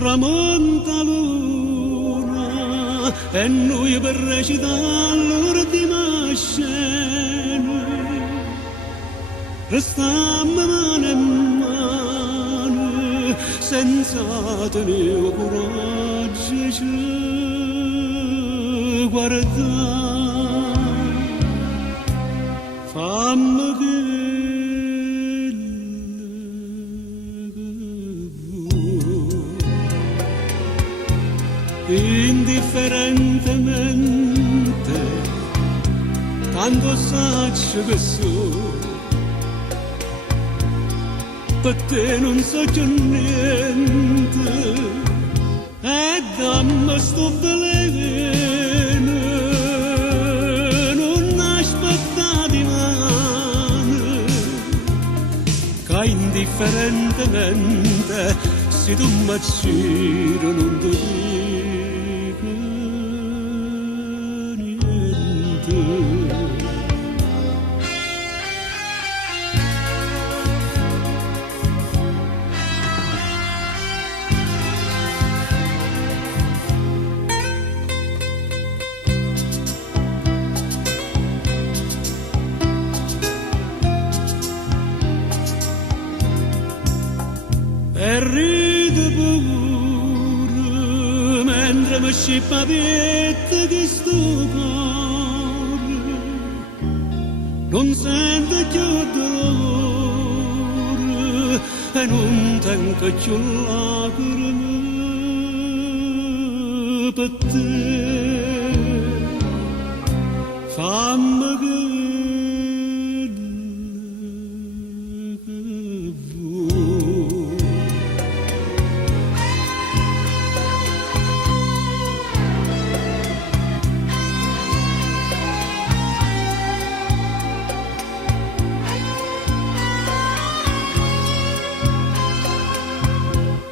tramonta luna e noi per recitare l'ultima scena restammo mano in mano senza tenere coraggio ci guardare fammi indifferentemente tanto saccio che so per te non so più niente e dammi sto veleno non aspetta di mano che indifferentemente se tu mi giro non ti e ride pure mentre mi scippa pietta che sto cuore non sente più dolore e non tengo più lacrime per te fammi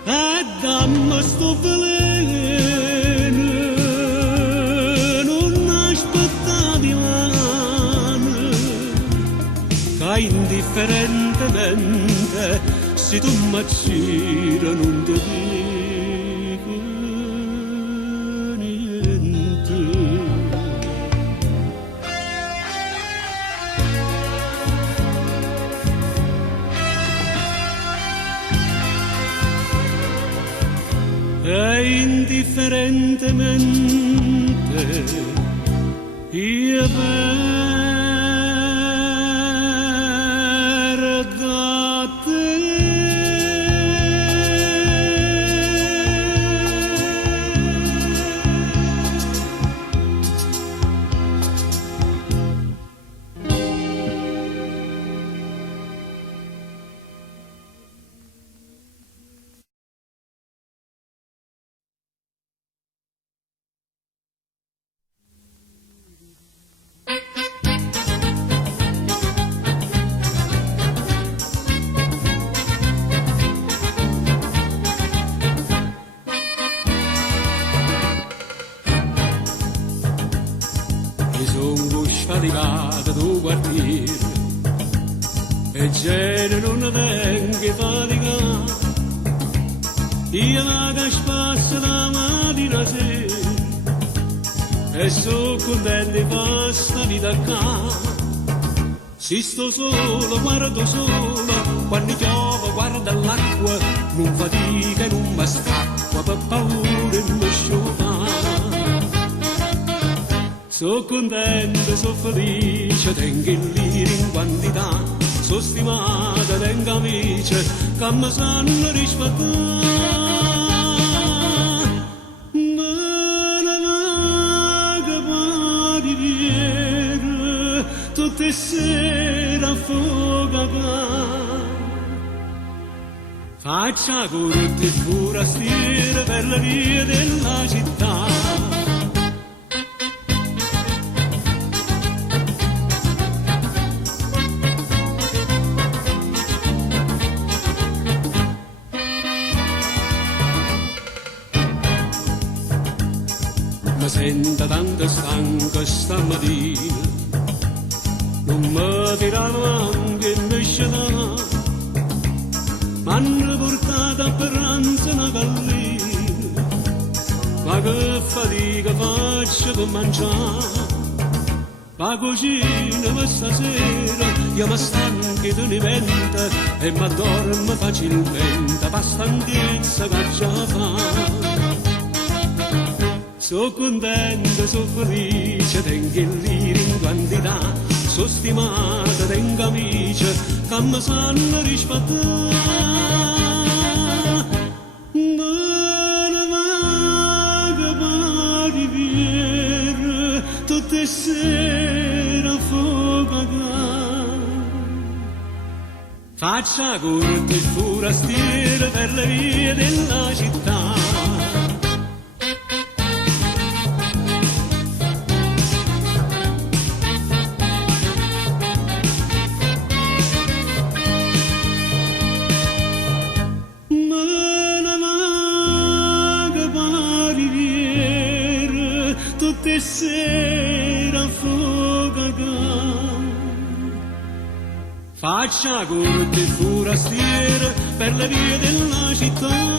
che dammi sto veleno non aspetta di mano che indifferentemente se tu mi giro non ti dico niente e indifferentemente io perdo te. Arrivata tu quartiere e gente non venga faticare io vado spazio la mattina sera e sono contento di fare sta vita qua se sto solo guardo sola quando piove guardo l'acqua non fatica e non mi scappa per paura e mi sciopare. Sono contento, sono felice, tengo il lire in quantità, sono stimata, tengo amici che mi sanno rispettare. Me ne vaga pari viene, tutte sere a fuoco. Faccia correre forastiere per la via della città. Mi sento tanto stanco stamattina, non mi tiravo anche in scena, m'hanno portato a pranzo una gallina, ma che fatica faccio per mangiare. La cucina per stasera, io mi stanchi di un'evento e mi addormo facilmente per stanchezza che già fa. Sono contento, sono felice, tengo il lire in quantità, sono stimata, tengo amici che mi sanno rispettare. Tutte sera fuoco faccia corte il forastiere per le vie della città. Tutte sera fuoco faccia corte il forastiere per le vie della città.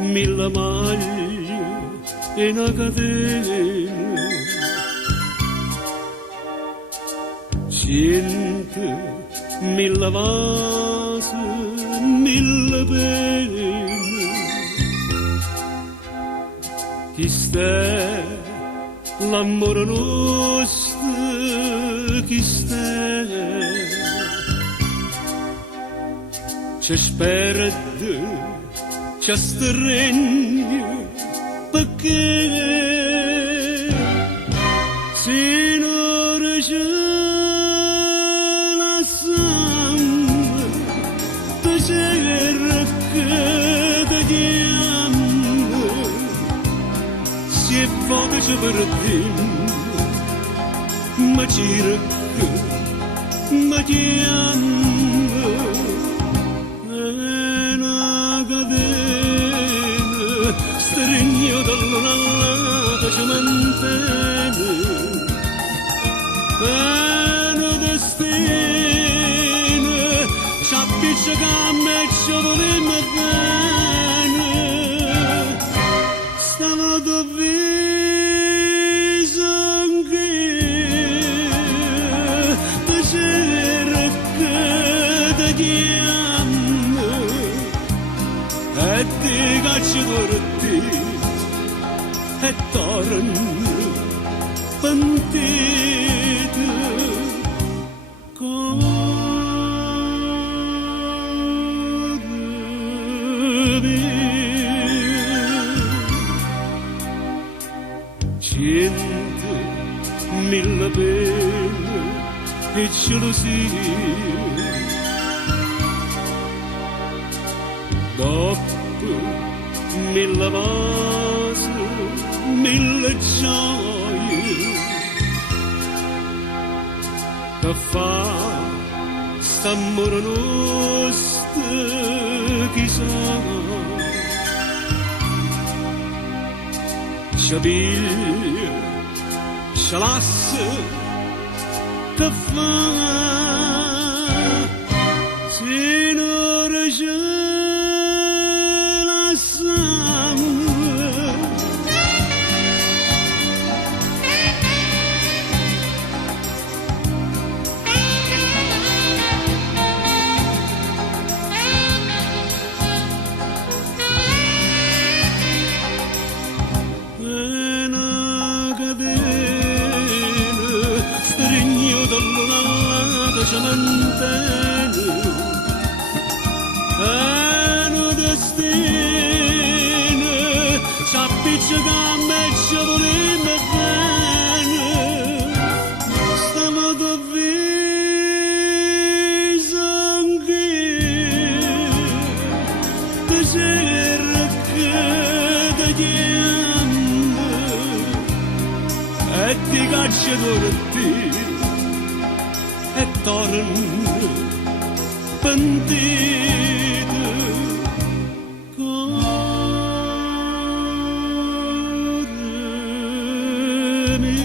Mille maglie e una catena, 100.000 vasi, 1000 pene. Chi sta l'amore nostro, chi sta ci spera ci stregno perché se non c'è la sangue tu sei che ti chiamo se vuoi ci perdi ma cerca ma chiamo stregno dall'una all'altra ci mantiene un destino ci appiccia che a me ci voleva bene stanotte viso anche tu cerca ti chiamo e ti caccio tutti e torno pentito con me. 100.000 pene e gelosie dopo 1000 vasi, 1000 gioie che fa st'amore nostro chissà ci piglia ci lascia che fa se non c'è ci mantiene un destino ci appiccia che a me ci voleva bene stanotte viso anche ti cerca ti chiamo e e ti caccia tutti e torno pentito cuore mio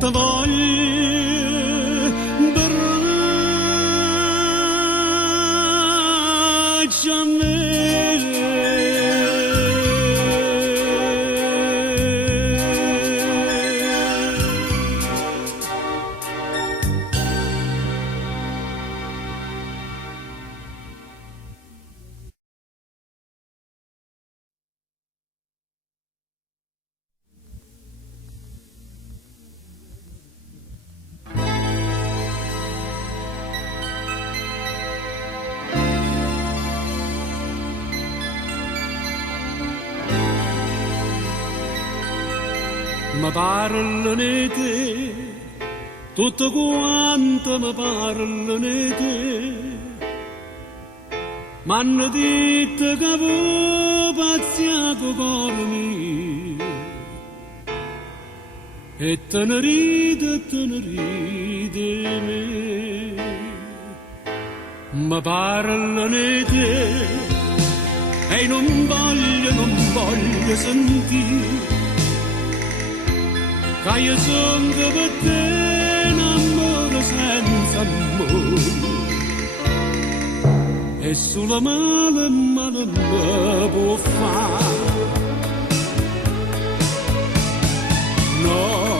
ti voglio braccia a me. Mi parlano di te, tutto quanto mi parlano di te. M'hanno detto che vuoi pazziato cuore mio, e te ne ride me. Mi parlano di te, e non voglio sentire che io sono per te un amore senza amore e solo male mi può fare. No,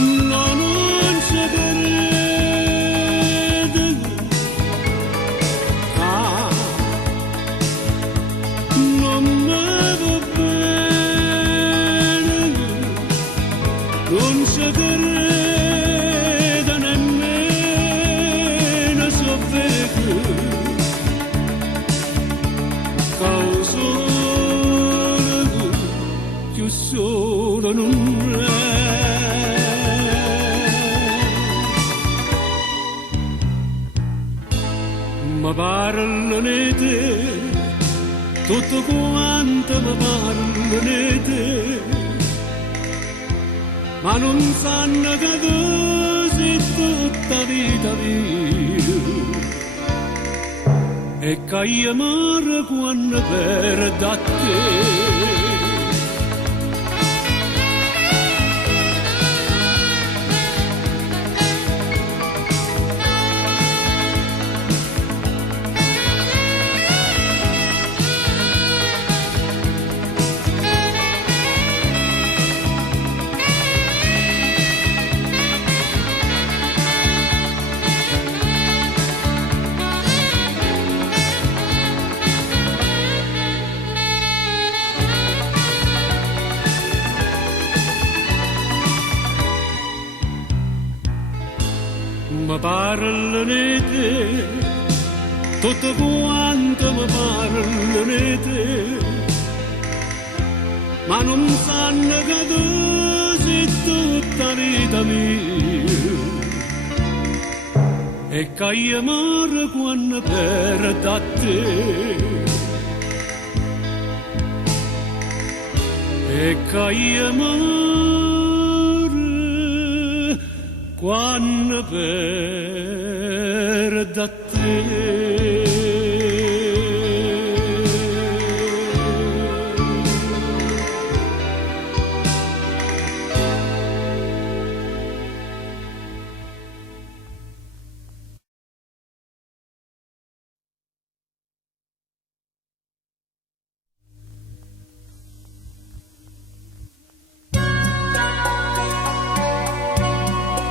non ci credo, non mi va bene, non ci credo nemmeno so vedo causa più solo non è. Ma parlano di te, tutto quanto mi parlano di te, ma non sanno che tu sei tutta vita mia e che io muore quando perdo a te. Mi parlano di te, tutto quanto mi parlano di te, ma non sanno che tu sei tutta vita mia e che io muore quando perdo a te. E che io muore quando perdo a te.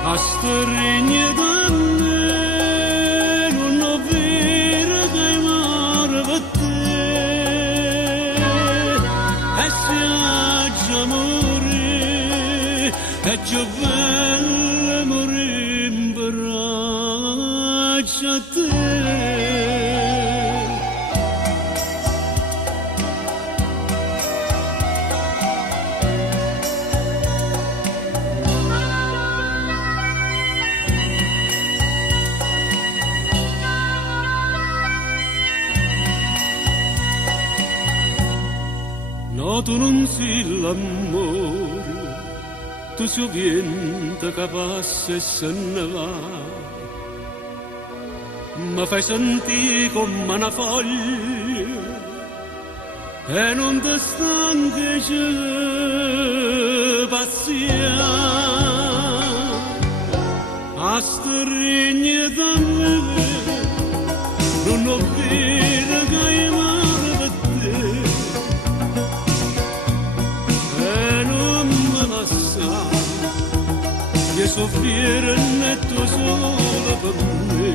A storigne da me non ho vero che amore per te e se già morire è già bello morire in braccio a te. o tu non sei l'amore, tu sei vento che passa e se ne va. Mi fai sentire come una foglia e non ti stanchi di passare. A sto regno da me non ho visto che male per te e non mi lascia che soffrire netto solo per me.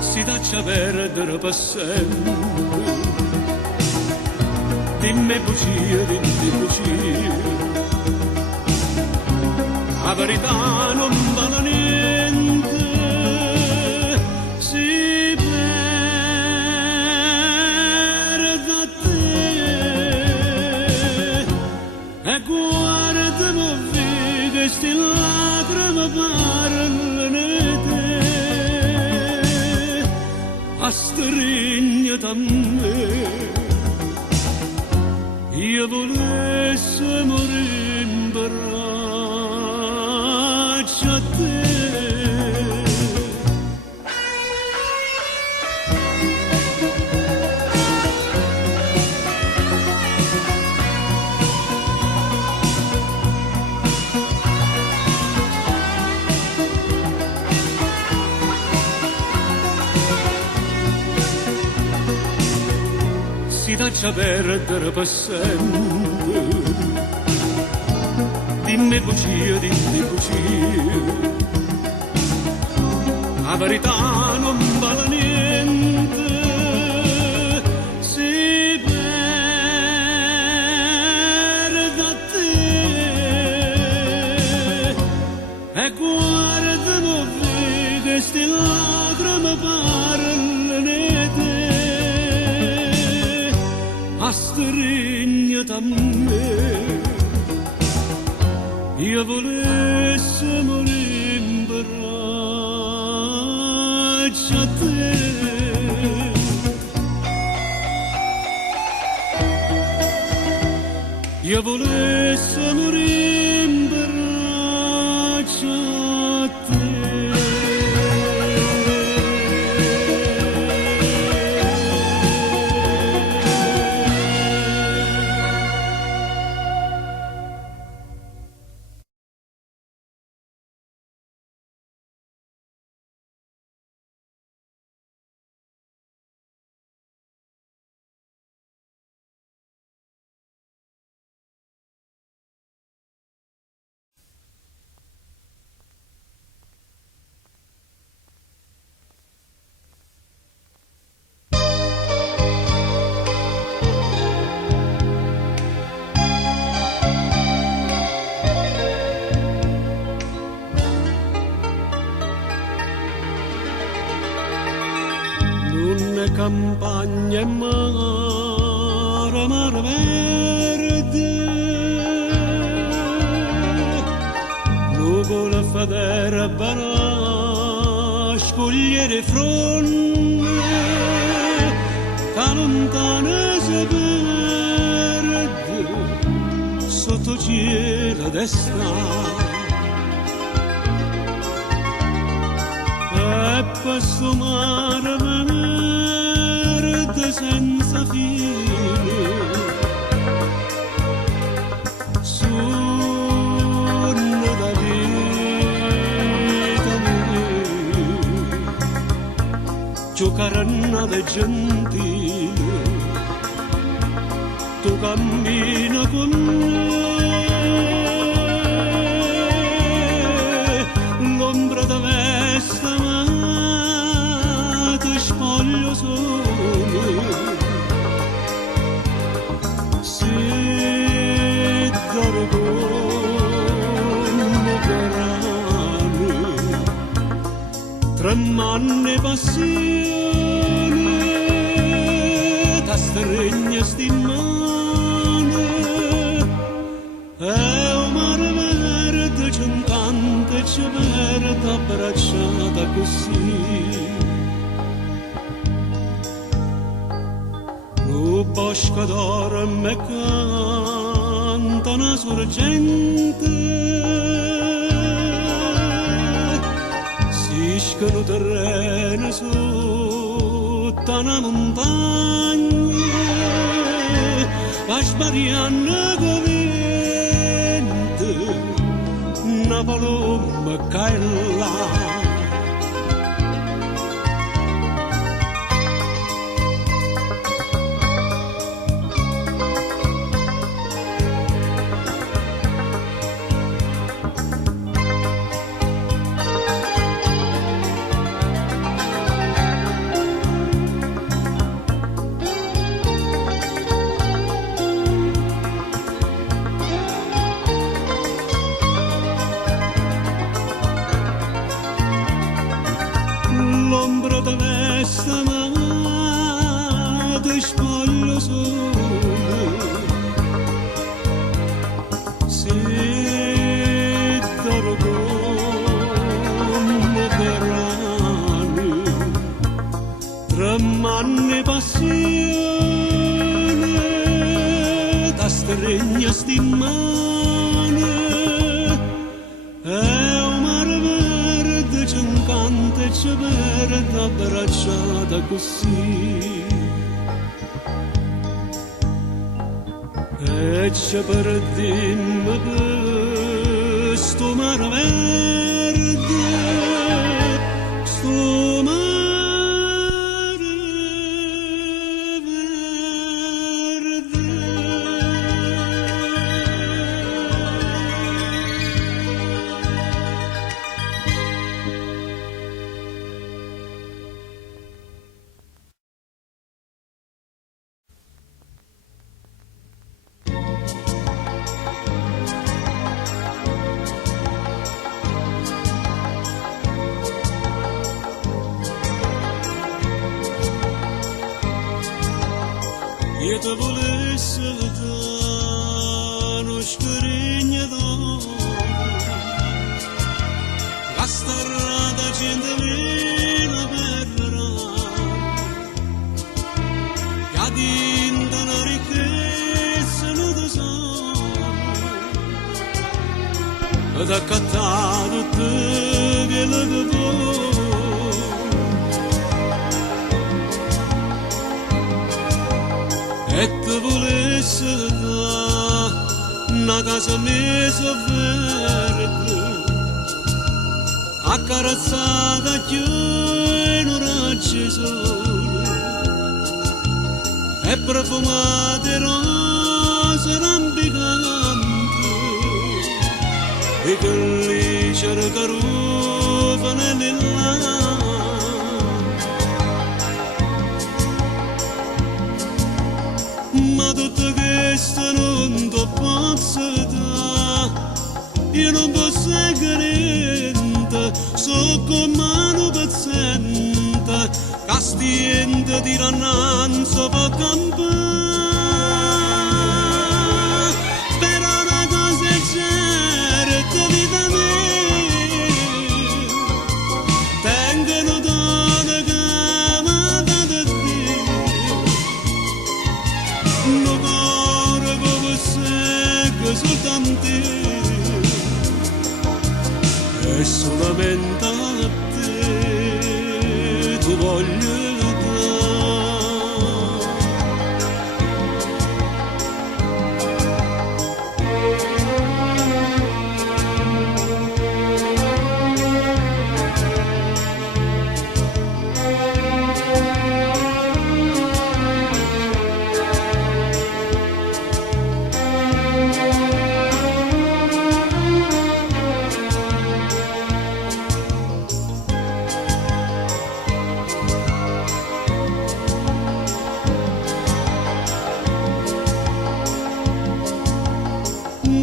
Si lascia perdere per sempre, dimmi bugie, dimmi bugie, la verità non vale niente, si perde a te e guardami che sti lacrime parlano te, a stringere da me, io volessi morire in braccio a te. Si lascia perdere per sempre, dimmi bugie, dimmi bugie, la verità non vale niente, si perde a te e guardami che sti lacrime parlano te, a stringere da me, io volessi morire in braccio a te. Io volessi morire in braccio a te. Campagna e mare, mare verde, nuvole federe barà, scogliere fronde, da lontane si perde, sotto cielo d'estate. E questo mare verde senza fine, sonno da vita mia, giocaranno da gentile, tu cammina con me, l'ombra da vesta ma ti spoglio solo. Tremane passione, ta stregna sti mane, e o mare verde centante ci verde abbracciata così. bosco d'oro me canta una sorgente, si scano terreno sotto una montagna, va sbariando covente, una paloma cae là. L'ombra da vesta ma ti spoglio solo, se t'oro come verranno, tremane passione, da stregna stimane, e ci perde abbracciata così, e ci perdemmo questo mare verde, sto mare io te volesse dare uno scrigno d'oro, la strada gente viene perderà, che ha vinto una ricchezza non tesoro, ed ha accattato te quello che vuoi. E te volesse dare una casa messa verde, accarezzata più in un raggio sole, e profumate rose rampicanti, e che lì c'era carufane nell'acqua. Ma tutto questo non ti posso dare, io non posso niente, so come un pezzente, che stiente di rannanza può campare. Però una cosa è certa, vita mia, tengono donne che amata da Dio. No cuore come secco soltanto e solamente a te tu voglio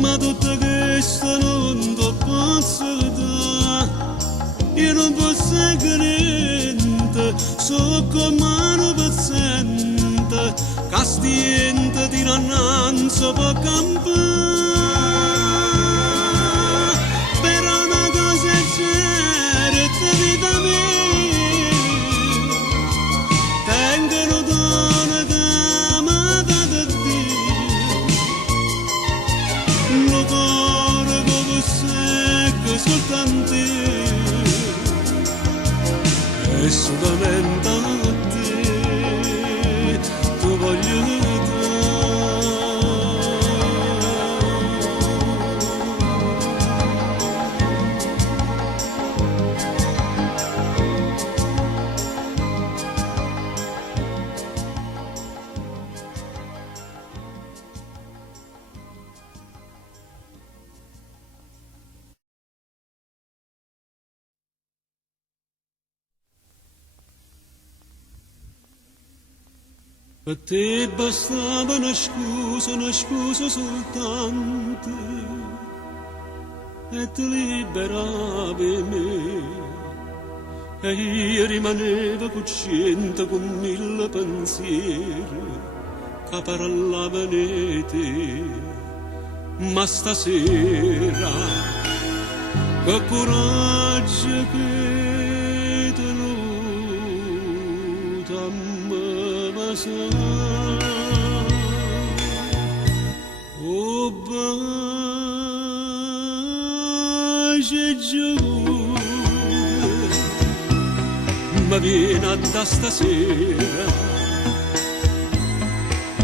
ma tutto questo non ti posso dare, io non posso niente, so come un pezzente, che stiente di rannanza può campare. Però una cosa è certa, vita mia, tengono donne che amate Per te bastava una scusa soltanto e ti liberavi me e io rimanevo cosciente con mille pensieri che parlavano di te. Ma stasera che coraggio che te lo oh baci giù ma vieni a da stasera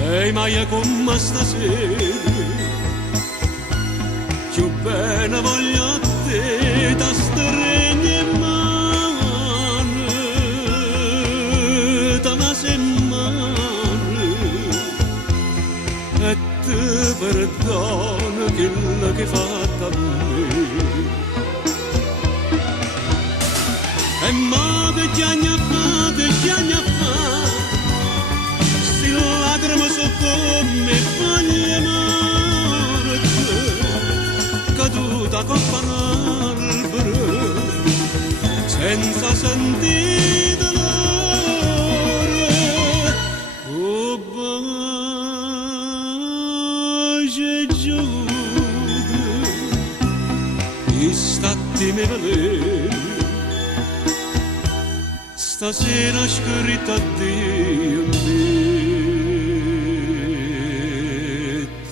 ehi ma io come stasera più bene voglio a te da stregni in mano da mase in e ti perdono quello che hai fatto a me. E ma che chiagna fa, sti lacrime so come foglie morte, caduta coppa un albero, senza sentire dolore. Oh, statti me valere stasera scritto a Dio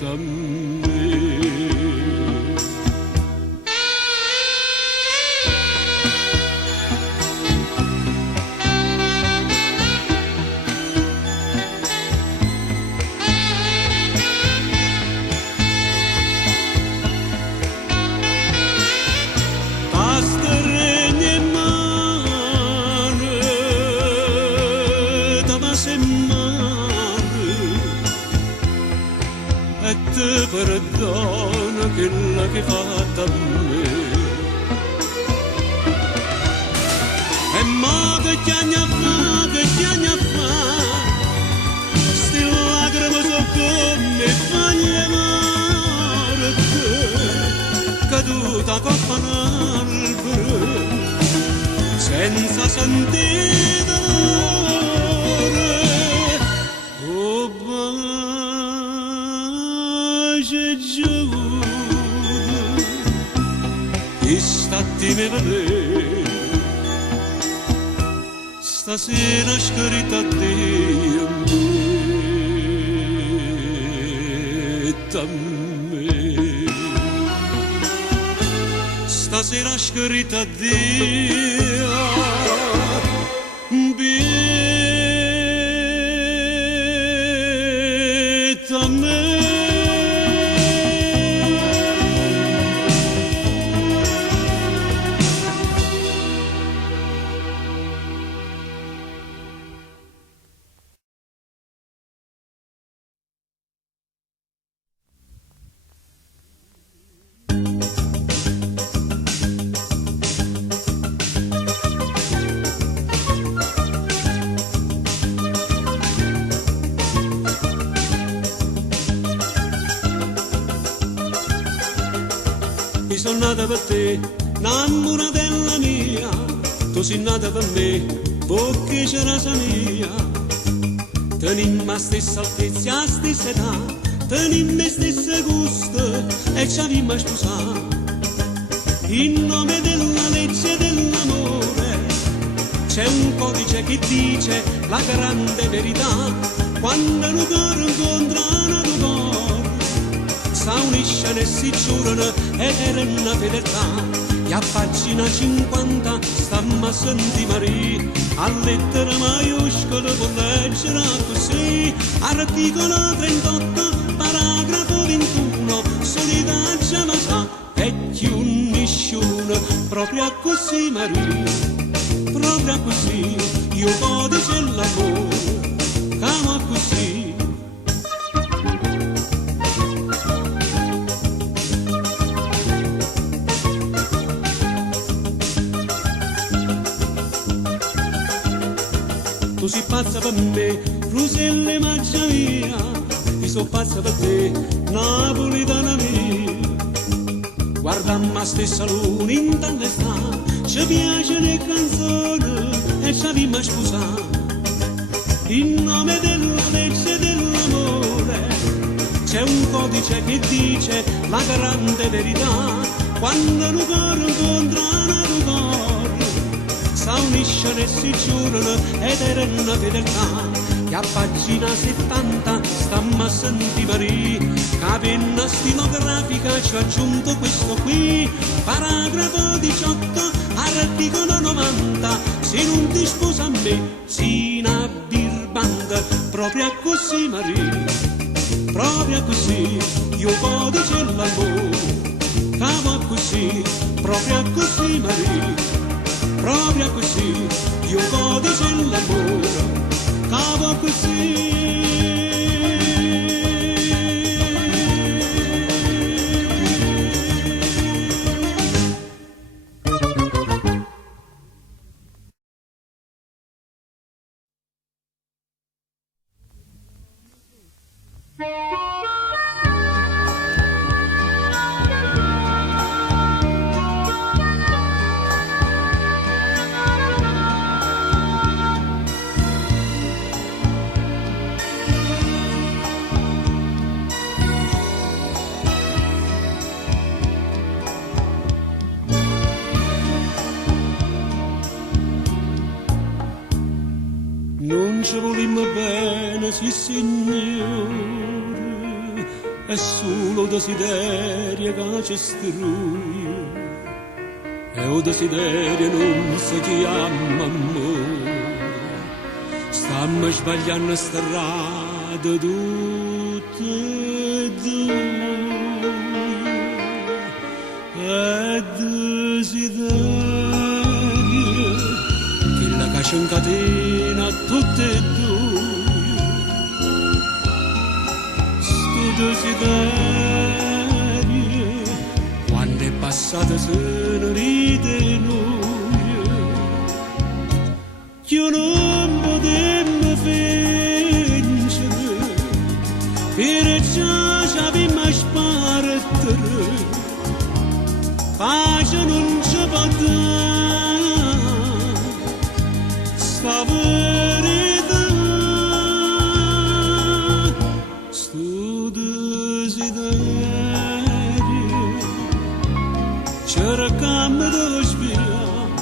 a me. Perdono quello che hai fatto a me. E ma che chiagna fa, sti lacrime so come foglie morte, caduta coppa un albero, senza sentire dolore. Oh, e statti me vedere stasera scritto a Dio a me. Stasera scritto a Dio a me. Sono nata per te, innamoratella mia, tu sei nata per me, perché c'era la mia. Tenim la stessa altezza, la stessa età, tenim le stesse gusto e ci abbiamo sposato. In nome della legge dell'amore c'è un codice che dice la grande verità. Quando un cuore incontra un cuore, sa un uniscono e si giurano eterna fedeltà. E a pagina 50 stamma a Santi Maria, a lettera maiuscola con leggere così, articolo 38, paragrafo 21, solidarietà ma sa, e chi unisce proprio così Maria, proprio così, io codice l'amore, camo così. Tu sei pazza per me, Ruselle mangia mia, io sono pazza per te, napolitana mia. Guarda ma stessa luna in tante sta, ci piace le canzoni e ci abbiamo sposato. In nome della legge e dell'amore, c'è un codice che dice la grande verità, quando un cuore incontra un altro cuore, s'uniscono e si giurano eterna fedeltà. E a pagina 70 stamma a Santi Maria, che penna stilografica ci ha aggiunto questo qui, paragrafo 18, articolo 90, se non ti sposa a me, si una birbanda, proprio così Maria, proprio così, io codice l'amore, cavo così, proprio così Maria, proprio così, io codice l'amore, cavo così. Non ci volimmo bene, sì signore, è solo desiderio che ci istrui, e o desiderio non si chiama amore, stiamo sbagliando strada tutte e due, e desiderio che la caccia in catena tutte e due, sto desiderio quando è passata se ne ride noi, io non potevo vincere, perciò ci abbiamo sparato, pace non ci può dare, sta verità, sto desiderio, cercammo di sviare,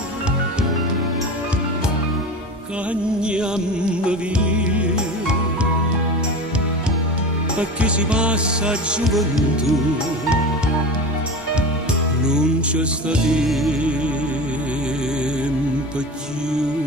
cagniamo via, perché si passa a gioventù, non c'è sta tempo più.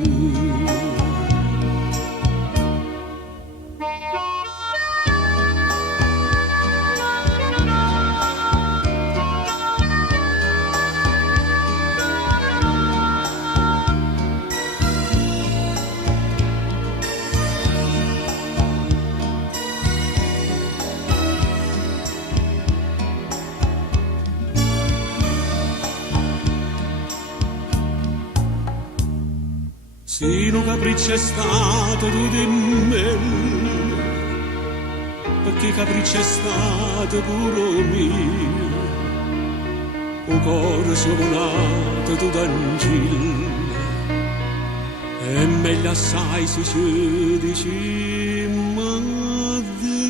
Se un capriccio è stato tu di me, perché capriccio è stato pure mio, o cuore suonato tu d'angelo, è meglio assai se ci dicimmo Dio.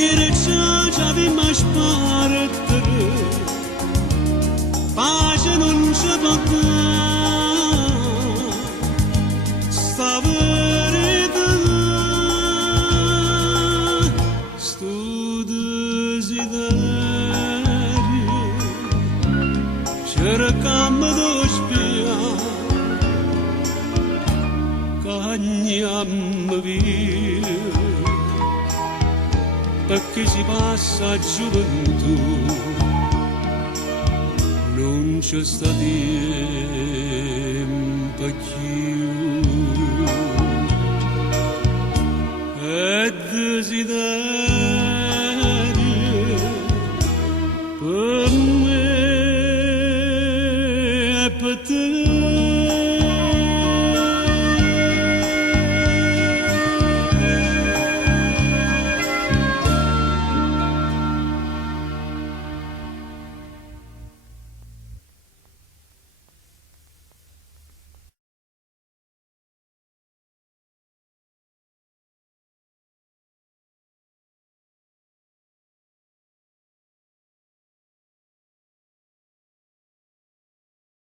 Ircea vi mai spartere, pace non c'è tocca, sta verità, sto desiderio, cercando di spiare, cagniamo via. Perché si passa a gioventù, non c'è sta tempo più. E desiderio